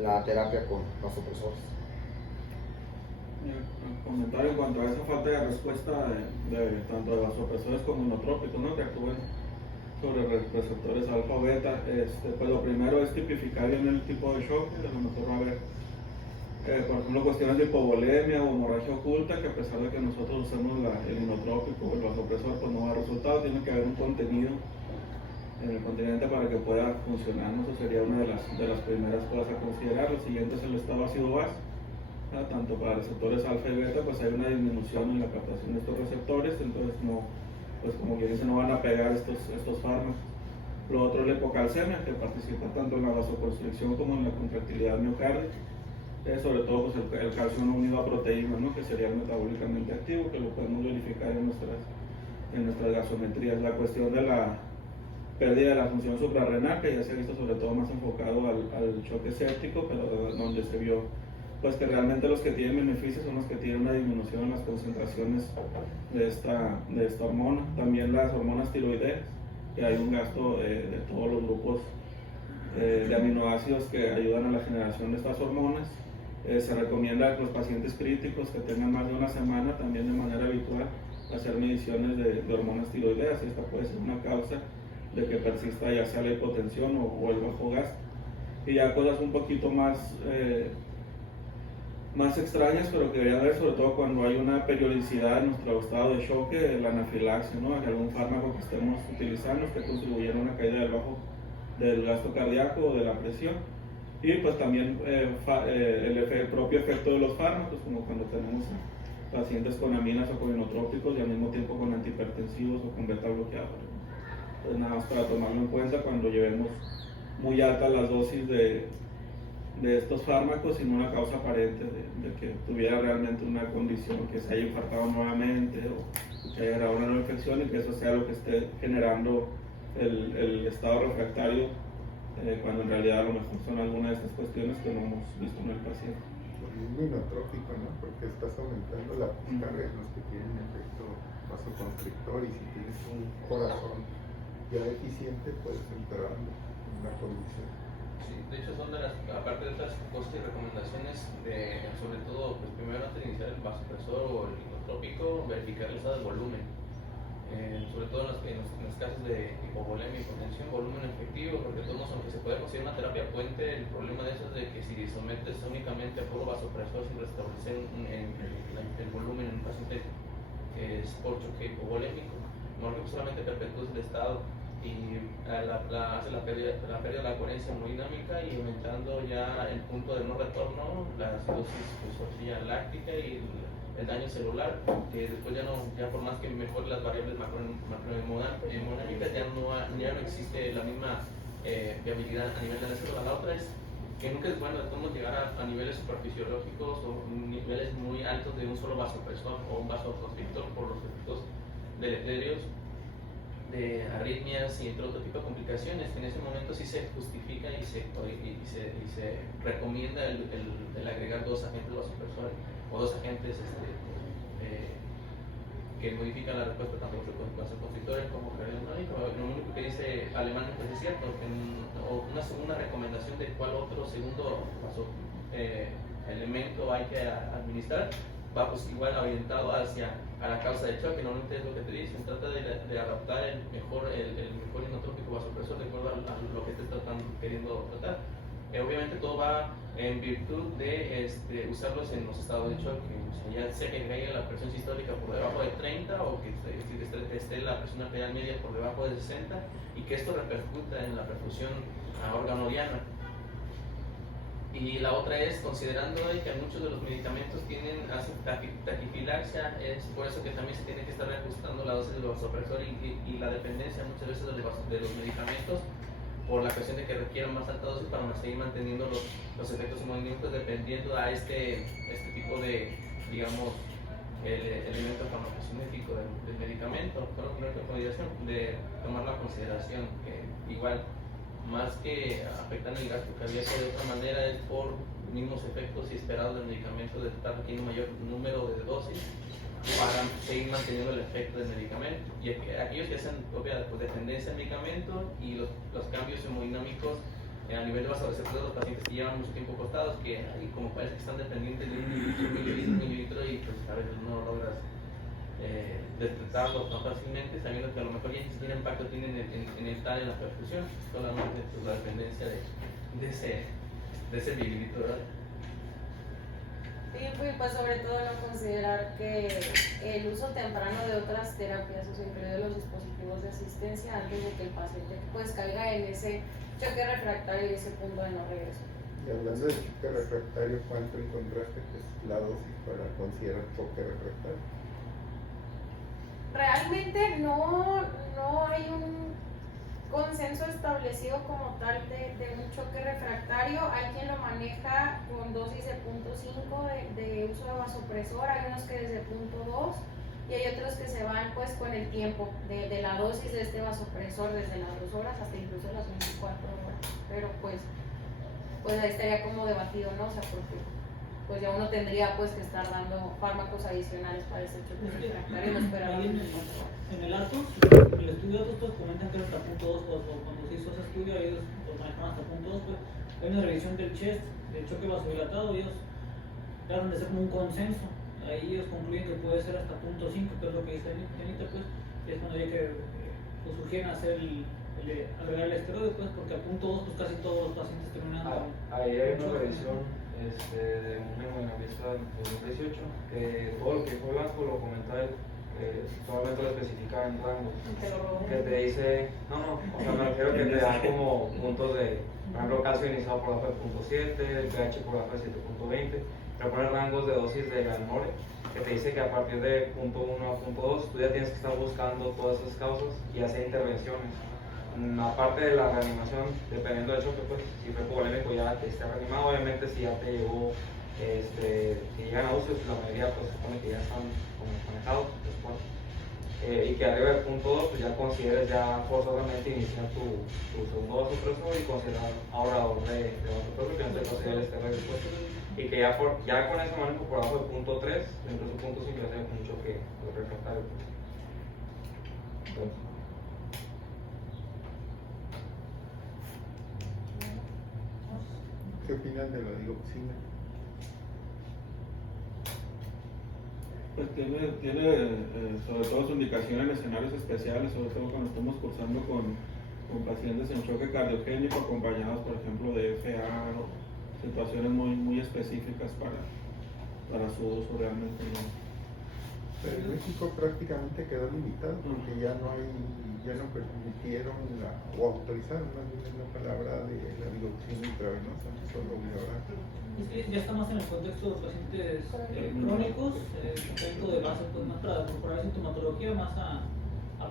la terapia con vasopresores. Comentar en cuanto a esa falta de respuesta tanto de vasopresores como inotrópicos, ¿no?, que actúan sobre receptores alfa o beta. Pues lo primero es tipificar bien el tipo de shock. A lo mejor va a haber por ejemplo, cuestiones de hipovolemia o hemorragia oculta, que a pesar de que nosotros usemos el inotrópico o el vasopresor, pues no da resultado. Tiene que haber un contenido en el continente para que pueda funcionar, ¿no? Eso sería una de las primeras cosas a considerar. Lo siguiente es el estado ácido-base. Tanto para receptores alfa y beta, pues hay una disminución en la captación de estos receptores, entonces no, pues como quien dice, no van a pegar estos fármacos. Lo otro es la hipocalcemia, que participa tanto en la vasoconstricción como en la contractilidad miocárdica. Sobre todo pues el calcio no unido a proteínas, ¿no?, que sería metabólicamente activo, que lo podemos verificar en nuestras gasometrías. La cuestión de la pérdida de la función suprarrenal, que ya se ha visto sobre todo más enfocado al choque séptico, pero donde se vio pues que realmente los que tienen beneficios son los que tienen una disminución en las concentraciones de esta hormona. También las hormonas tiroideas, que hay un gasto de todos los grupos de aminoácidos que ayudan a la generación de estas hormonas. Se recomienda a los pacientes críticos que tengan más de una semana, también de manera habitual, hacer mediciones de hormonas tiroideas. Esta puede ser una causa de que persista ya sea la hipotensión o el bajo gasto. Y ya cosas un poquito más extrañas, pero que deberían ver sobre todo cuando hay una periodicidad en nuestro estado de choque, la anafilaxia, ¿no?, algún fármaco que estemos utilizando que contribuya a una caída del gasto cardíaco o de la presión. Y pues también el propio efecto de los fármacos, como cuando tenemos pacientes con aminas o con inotrópicos y al mismo tiempo con antihipertensivos o con beta bloqueadores. Entonces nada más para tomarlo en cuenta cuando llevemos muy altas las dosis de estos fármacos sin una causa aparente de que tuviera realmente una condición, que se haya infartado nuevamente o que haya grabado una nueva infección, y que eso sea lo que esté generando el estado refractario, cuando en realidad a lo mejor son algunas de estas cuestiones que no hemos visto en el paciente. Lo mismo inotrópico, ¿no?, porque estás aumentando la descarga en los que tienen efecto vasoconstrictor, y si tienes un corazón ya deficiente puedes empeorar la condición. Sí, de hecho son de las, aparte de otras cosas y recomendaciones, sobre todo, pues primero antes de iniciar el vasopresor o el inotrópico, verificar el estado del volumen. Sobre todo en los casos de hipovolemia y hipotensión, volumen efectivo, porque todos, aunque se puede conseguir una terapia puente, el problema de eso es de que si sometes únicamente a puro vasopresor sin restablecer el volumen en un paciente que es por choque hipovolémico, no que solamente perpetúa el estado y hace la pérdida de la coherencia hemodinámica y aumentando ya el punto de no retorno, la acidosis láctica y el daño celular, que después ya por más que mejore las variables macrohemodinámicas, ya no existe la misma viabilidad a nivel de la célula. La otra es que nunca es bueno de todos llegar a niveles superfisiológicos o niveles muy altos de un solo vasopresor o un vasoconstrictor por los efectos deleterios de arritmias y entre otro tipo de complicaciones, que en ese momento sí se justifica y se recomienda el agregar dos agentes vasopresores o dos agentes que modifican la respuesta tanto vasoconstrictores como cardiogénicos. Lo único que dice Alemán pues es cierto, o una segunda recomendación de cuál otro segundo elemento hay que administrar, va pues igual orientado hacia la causa del choque. Normalmente es lo que te dicen, trata de adaptar el mejor inotrópico vasopresor de acuerdo a lo que estés queriendo tratar. Obviamente todo va en virtud de usarlos en los estados de choque. O sea, ya sea que caiga la presión sistólica por debajo de 30 o que esté la presión arterial media por debajo de 60 y que esto repercuta en la perfusión organodiana. Y la otra es considerando que muchos de los medicamentos hacen taquifilaxia, es por eso que también se tiene que estar reajustando la dosis del vasopresor y la dependencia muchas veces de los medicamentos por la cuestión de que requieren más alta dosis para seguir manteniendo los efectos hemodinámicos dependiendo a este tipo de, digamos, el elemento farmacocinético del medicamento. Con la recomendación de tomar la consideración que igual más que afectar el gasto cardíaco de otra manera es por mismos efectos y esperados del medicamento de estar requiriendo un mayor número de dosis para seguir manteniendo el efecto del medicamento. Y aquellos que hacen propia dependencia del medicamento y los cambios hemodinámicos a nivel de vasoreceptores de los pacientes que llevan mucho tiempo acostados, que como parece que están dependientes de un mililitro y pues a veces no logras detectarlos tan fácilmente, sabiendo que a lo mejor ya ni siquiera impacto tienen en la perfusión, solamente pues, la dependencia de ese mililitro, ¿verdad? Sí, pues sobre todo no considerar que el uso temprano de otras terapias, o sea, incluidos los dispositivos de asistencia, antes de que el paciente pues caiga en ese choque refractario y ese punto de no regreso. Y hablando de choque refractario, ¿cuánto encontraste que es la dosis para considerar choque refractario? Realmente no hay un consenso establecido como tal de un choque refractario. Hay quien lo maneja con dosis de 0.5 de uso de vasopresor, hay unos que desde 0.2 y hay otros que se van pues con el tiempo de la dosis de este vasopresor desde las 2 horas hasta incluso las 24 horas. Pero pues ahí estaría como debatido, ¿no? O sea, porque pues ya uno tendría pues que estar dando fármacos adicionales para ese choque refractario y no esperar. En el ARTOS, en el estudio de ARTOS comentan que hasta punto 2, cuando se hizo ese estudio, ellos lo manejaron hasta punto 2, pues hay una revisión del chest, del choque vasodilatado, ellos tratan de hacer como un consenso, ahí ellos concluyen que puede ser hasta punto 5, que es lo que dice Anita, pues, y es cuando hay que pues, sugieren hacer agregar el esteroide, pues, porque a punto 2 pues casi todos los pacientes terminan con ahí hay una revisión de un hemodinámica en 2018, que todo lo que fue blanco lo comenta él, solamente lo especifica en rango, que te dice, o sea, me refiero que te da como puntos de, por ejemplo, calcio iniciado por debajo de 0.7, el pH por debajo de 7.20, pero pone rangos de dosis de Galmore, que te dice que a partir de 0.1 a 0.2 tú ya tienes que estar buscando todas esas causas y hacer intervenciones. Aparte de la reanimación, dependiendo del choque, pues, si fue polémico ya te está reanimado, obviamente si ya te llegó, si llegan a uso, la mayoría pues supone que ya están como manejados después. Y que arriba del punto 2 pues ya consideres ya forzosamente iniciar tu segundo vasopresor y considerar ahora de vasopresor, que no te considera este después. Y que ya con ese manejo por abajo del punto 3, incluso punto 5 ya tengo un choque refractario. ¿Qué opinan de la digoxina? Pues tiene sobre todo su indicación en escenarios especiales, sobre todo cuando estamos cursando con pacientes en choque cardiogénico acompañados, por ejemplo, de FA o situaciones muy específicas para su uso realmente. Pero en México prácticamente quedó limitado porque ya no permitieron o autorizaron más bien la palabra de la digoxina intravenosa, solo vía oral. Es que ya está más en el contexto de pacientes crónicos, efecto de base, pues más para mejorar sintomatología, más a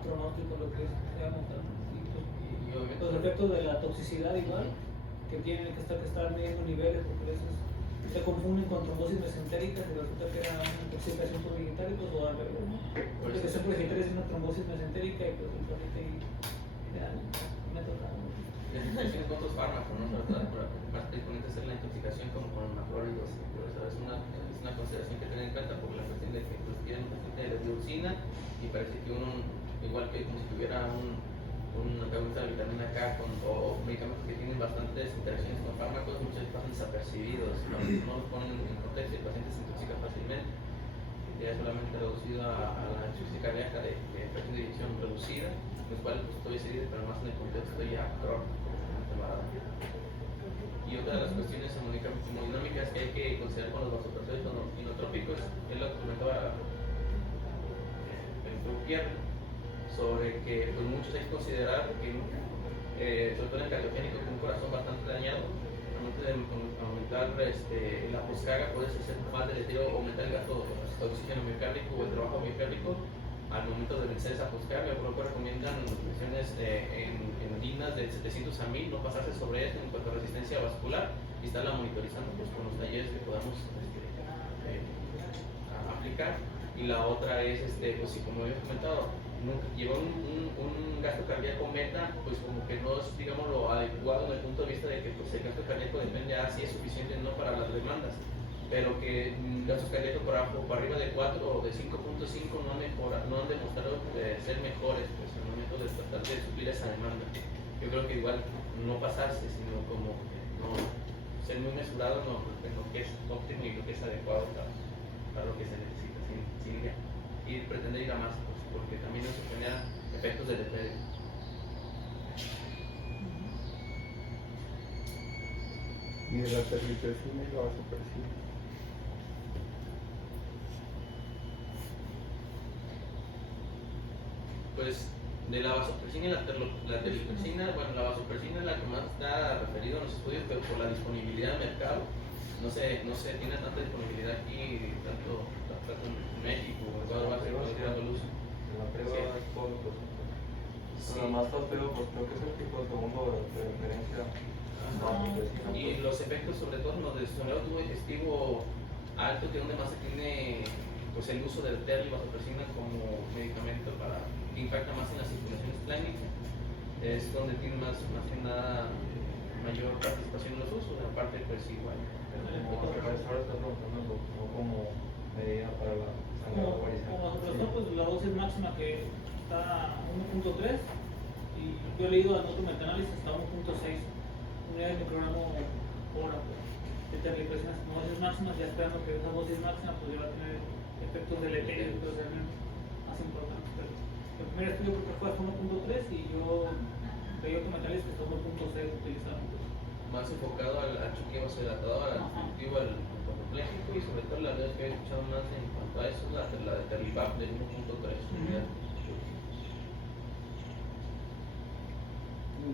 pronóstico, lo que sea montar. Y pues, los efectos de la toxicidad igual, que tienen que estar midiendo niveles, porque a veces se confunden con trombosis mesentéricas y resulta que era una intoxicación por digitarios o al revés, ¿no? Porque se puede digitarios es una trombosis mesentérica y pues el paciente me toca. Tienen otros fármacos, ¿no? Más principalmente hacer la intoxicación como con macrólidos, pero eso es una consideración que tener en cuenta porque la cuestión de que pues, tienen un paciente de digoxina y parece que uno, igual que como si tuviera una pregunta de vitamina K o medicamentos que tienen bastantes interacciones con fármacos, muchos pasan desapercibidos, no los ponen en contexto y el paciente se intoxica fácilmente. Ya solamente reducido a la insuficiencia cardíaca de presión de dirección reducida, los cuales pues, todavía se dice, pero más en el contexto ya crónico. Y otra de las cuestiones hemodinámicas que hay que considerar con los vasopresores inotrópicos es lo que comentaba el doctor Pierre, sobre que pues, muchos hay que considerar que, sobre todo en el cardiogénico, con un corazón bastante dañado, al momento de aumentar la poscarga puede ser más deleterio o aumentar el gasto de oxígeno miocárdico o el trabajo miocárdico al momento de vencer esa poscarga. Por lo que recomiendan presiones dignas de 700 a 1000, no pasarse sobre esto en cuanto a resistencia vascular y estarla monitorizando pues, con los talleres que podamos aplicar. Y la otra es, pues sí, como había comentado, llevar un gasto cardíaco meta, pues como que no es, digamos, lo adecuado desde el punto de vista de que pues, el gasto cardíaco depende si es suficiente o no para las demandas, pero que gastos cardíacos por arriba de 4 o de 5.5 no han demostrado ser mejores, pues en el momento de tratar de suplir esa demanda. Yo creo que igual no pasarse, sino como no ser muy mesurado en lo que es óptimo y lo que es adecuado para lo que se necesita, sin pretender ir a más, pues, porque también eso genera efectos de deleterio. Y de la terlipresina y la vasopresina. Pues de la vasopresina y la terlipresina, bueno, la vasopresina es la que más está referido en los estudios, pero por la disponibilidad de mercado, no se tiene tanta disponibilidad aquí, tanto en México, en toda base de luz. La prueba es todo lo que Lo más feo, pues creo que es el tipo de segundo de referencia. Y los efectos, sobre todo en los del sistema digestivo alto, que es donde más se tiene pues, el uso del terli y vasopresina como medicamento que impacta más en las circulaciones clínicas, es donde tiene más que nada mayor participación en los usos, aparte pues igual. Como profesor está preguntando como medida para la sangre vaporizada. Como profesor, pues la dosis máxima que está a 1.3 y yo he leído en otro metaanálisis hasta 1.6 unidades de microgramo hora de terlipresina como dosis máximas, ya esperando que esa dosis máxima pues ya va a tener efectos deleterios más importantes. Pero el primer estudio creo que fue hasta 1.3 y yo leí otro metaanálisis que hasta 1.6 utilizado. Más enfocado al choque vasodilatador, al cultivo, al cuadripléjico y sobre todo la verdad que he escuchado más en cuanto a eso, la de Terlivap del 1.3.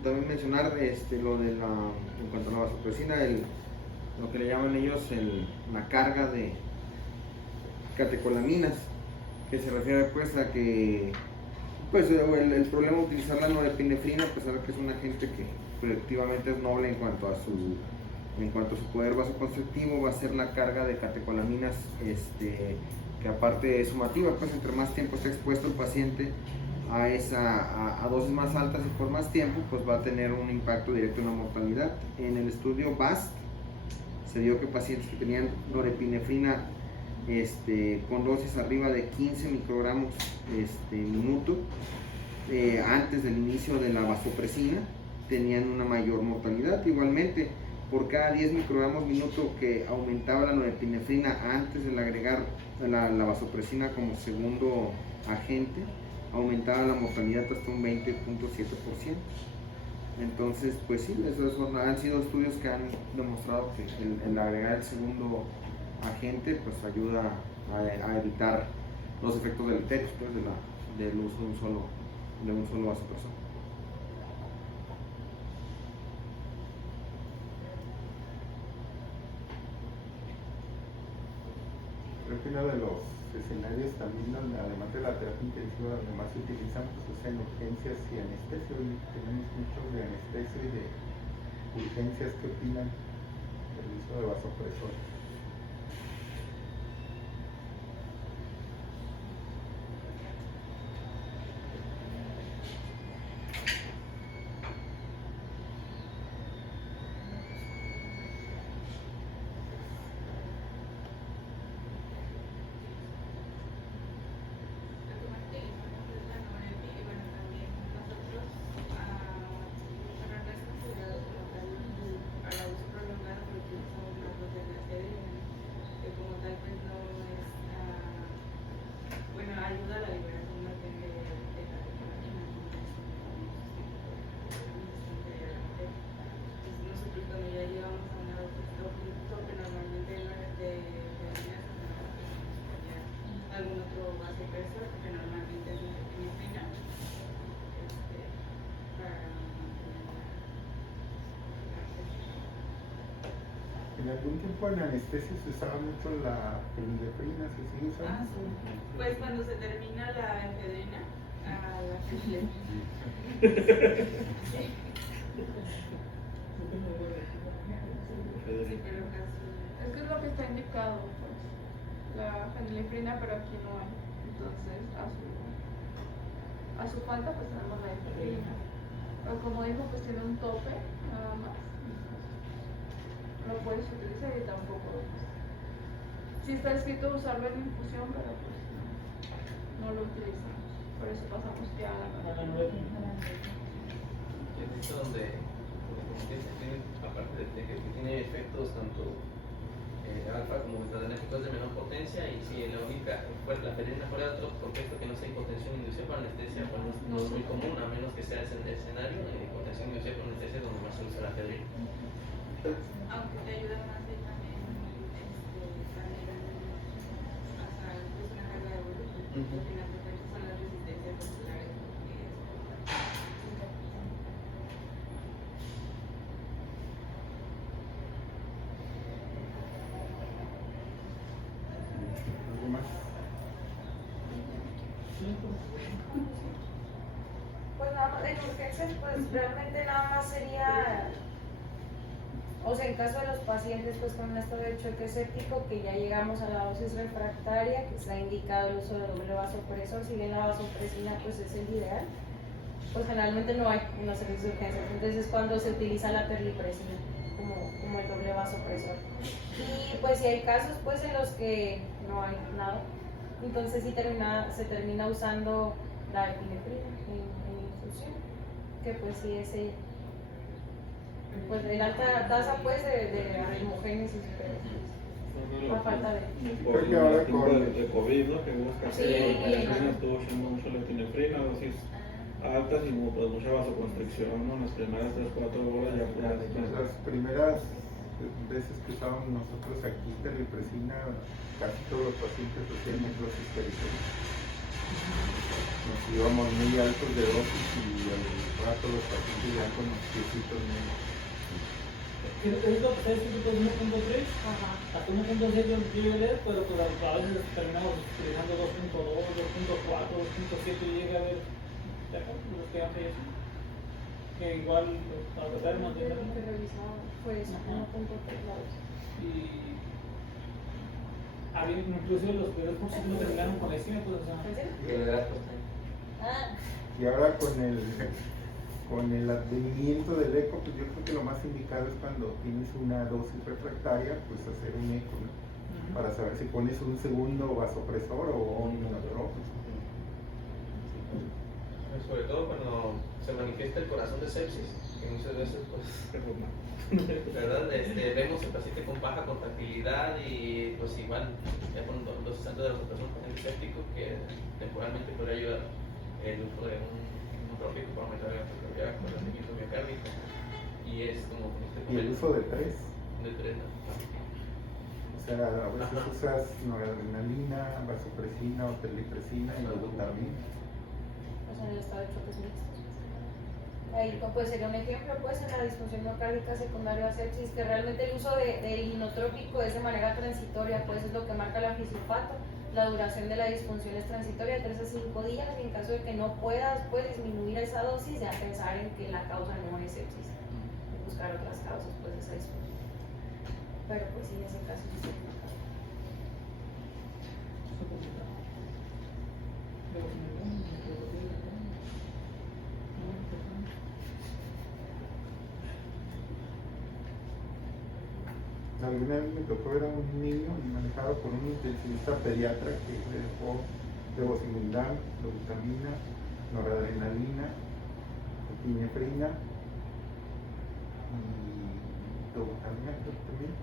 También mencionar lo de en cuanto a la vasopresina, lo que le llaman ellos la carga de catecolaminas, que se refiere pues a que pues el problema de utilizar la norepinefrina, a pesar de que es un agente que efectivamente es noble en cuanto a su poder vasoconstrictivo, va a ser la carga de catecolaminas que aparte es sumativa, pues entre más tiempo esté expuesto el paciente a dosis más altas y por más tiempo, pues va a tener un impacto directo en la mortalidad. En el estudio BAST se vio que pacientes que tenían norepinefrina con dosis arriba de 15 microgramos minuto antes del inicio de la vasopresina tenían una mayor mortalidad. Igualmente, por cada 10 microgramos minuto que aumentaba la norepinefrina antes de agregar la vasopresina como segundo agente, aumentaba la mortalidad hasta un 20.7%. Entonces, pues sí, han sido estudios que han demostrado que el agregar el segundo agente pues ayuda a evitar los efectos deleterios pues, del uso de un solo vasopresor. Creo que uno de los escenarios también, donde, además de la terapia intensiva, además se utilizan pues, es en urgencias y anestesia. Hoy tenemos muchos de anestesia y de urgencias. ¿Qué opinan del uso de vasopresores? En algún tiempo en anestesia se usaba mucho la fenilefrina, ¿se sigue usando? Sí. Pues cuando se termina la efedrina, a la fenilefrina. Sí. Sí, pero casi. Es que es lo que está indicado, pues, la fenilefrina, pero aquí no hay. Entonces, a su falta, pues tenemos la efedrina. Pero como dijo, pues tiene un tope, nada más. Lo puedes utilizar y tampoco. Sí está escrito usarlo en infusión, pero pues no lo utilizamos. Por eso pasamos que a la Es esto donde, aparte de que tiene efectos tanto alfa como beta-adrenérgicos de menor potencia, y si la única, pues la efedrina fuera otro contexto que no sea hipotensión inducida por anestesia, pues no es muy común, a menos que sea ese escenario de hipotensión inducida por anestesia donde más se usa la efedrina. Aunque te ayuda más también hasta pues, una carga de volumen, porque al final de cuentas son las resistencias musculares. ¿Algo más? Pues nada más, en urgencias, pues realmente nada más sería, o sea, en caso de los pacientes pues con un estado de choque séptico, que ya llegamos a la dosis refractaria, que está indicado el uso de doble vasopresor, si bien la vasopresina pues es el ideal, pues generalmente no hay en los servicios de urgencias, entonces es cuando se utiliza la terlipresina como el doble vasopresor. Y pues si hay casos pues en los que no hay nada, entonces sí se termina usando la epinefrina en infusión, que pues sí es pues la alta tasa pues de arritmogénesis, pero pues, a falta de... Creo que ahora con de COVID, ¿no? Que busca Sí. estuvo usando mucho la epinefrina, dosis altas y pues, mucha vasoconstricción, ¿no? En las primeras 3-4 horas ya las primeras veces que usábamos nosotros aquí terlipresina, casi todos los pacientes hacían necrosis periférica. Nos íbamos muy altos de dosis y al rato los pacientes ya con los piecitos menos. Es lo que está escrito de 1.3 hasta 1.6 yo llegué a leer, pero pues a veces terminamos utilizando 2.2, 2.4, 2.7 y llegué a ver los que han fallecido. Que igual a tratar de mantener. Lo que revisaba fue eso, 1.3 lados. Y había inclusive los primeros cursos que no terminaron con la esquina, pues o sea. ¿En serio? Ah. Y ahora con el advenimiento del eco, pues yo creo que lo más indicado es cuando tienes una dosis refractaria, pues hacer un eco, ¿no? Para saber si pones un segundo vasopresor o un inmunotrópico. Sobre todo cuando se manifiesta el corazón de sepsis, que muchas veces pues ¿verdad? Vemos el paciente con baja contractilidad y pues igual ya con los centros de recuperación del paciente séptico que temporalmente podría ayudar el uso de un trópico para aumentar la frecuencia con el rendimiento miocárdico y es como Y el uso de tres. de tres, ¿no? O sea, a veces usas noradrenalina, vasopresina o terlipresina y dobutamina. Pues en el estado de choques mixtos. Ahí pues sería un ejemplo, pues en la disfunción miocárdica secundaria a sepsis, que realmente el uso del inotrópico es de manera transitoria, pues es lo que marca la fisiopata. La duración de la disfunción es transitoria de 3 a 5 días y en caso de que no puedas pues, disminuir esa dosis, ya pensar en que la causa no es sepsis y buscar otras causas pues, de esa disfunción. Pero pues sí, en ese caso sí se puede. Alguna vez me tocó ver a un niño manejado por un intensivista pediatra que le dejó levosimendan, dobutamina, noradrenalina, epinefrina y dobutamina creo que también.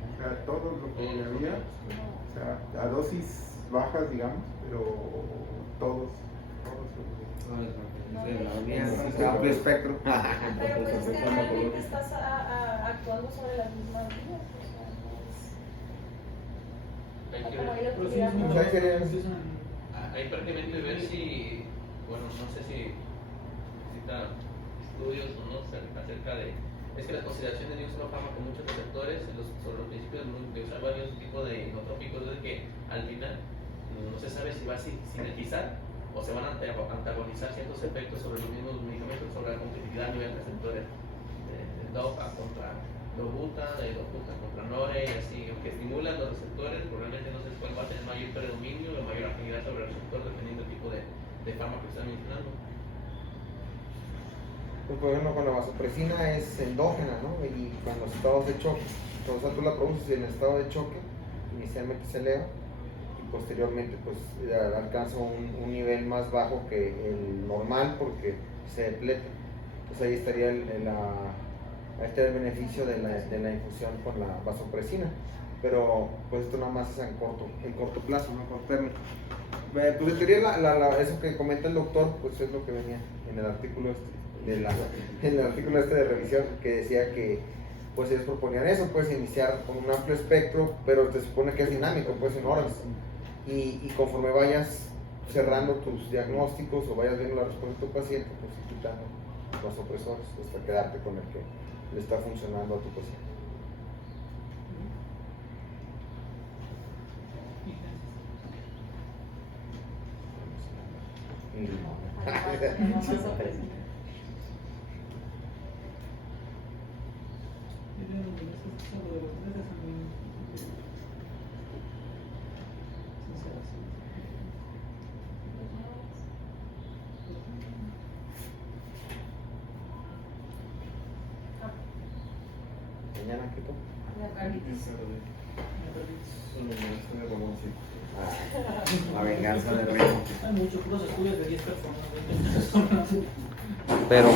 O sea, todo lo que había, o sea, a dosis bajas digamos, pero todos. Amplio espectro. Pero pues es que realmente estás actuando sobre las mismas vías. Hay que Como ahí ver, lo Pero sí, tuviera, es muy ¿no? bueno. hay prácticamente ver si, bueno, no sé si necesita estudios o no acerca de, es que las consideraciones de un solo fármaco con muchos receptores sobre los principios de usar varios tipos de inotrópicos es que al final no se sabe si va a sinergizar o se van a antagonizar ciertos efectos sobre los mismos medicamentos, sobre la competitividad a nivel de receptores de DOPA contra dobuta, de dobuta contra nore y así, aunque estimulan los receptores, probablemente no sé cuál va a tener mayor predominio o mayor afinidad sobre el receptor dependiendo del tipo de fármaco que están mencionando. Pues por ejemplo con la vasopresina es endógena, ¿no? Y cuando los estados de choque, entonces tú la produces en estado de choque, inicialmente se eleva y posteriormente pues alcanza un nivel más bajo que el normal porque se depleta. Entonces ahí estaría el beneficio de la infusión con la vasopresina. Pero pues esto nada más es en corto plazo, no corto término. Pues en teoría eso que comenta el doctor pues es lo que venía en el artículo en el artículo de revisión, que decía que pues ellos proponían eso, pues iniciar con un amplio espectro, pero se supone que es dinámico, pues en horas, y conforme vayas cerrando tus diagnósticos o vayas viendo la respuesta de tu paciente, pues ir quitando los opresores hasta quedarte con el que le está funcionando a tu paciente. Mañana, ¿qué tal? La venganza del rey. Hay muchos puros estudios de 10 personas. 20 personas. Pero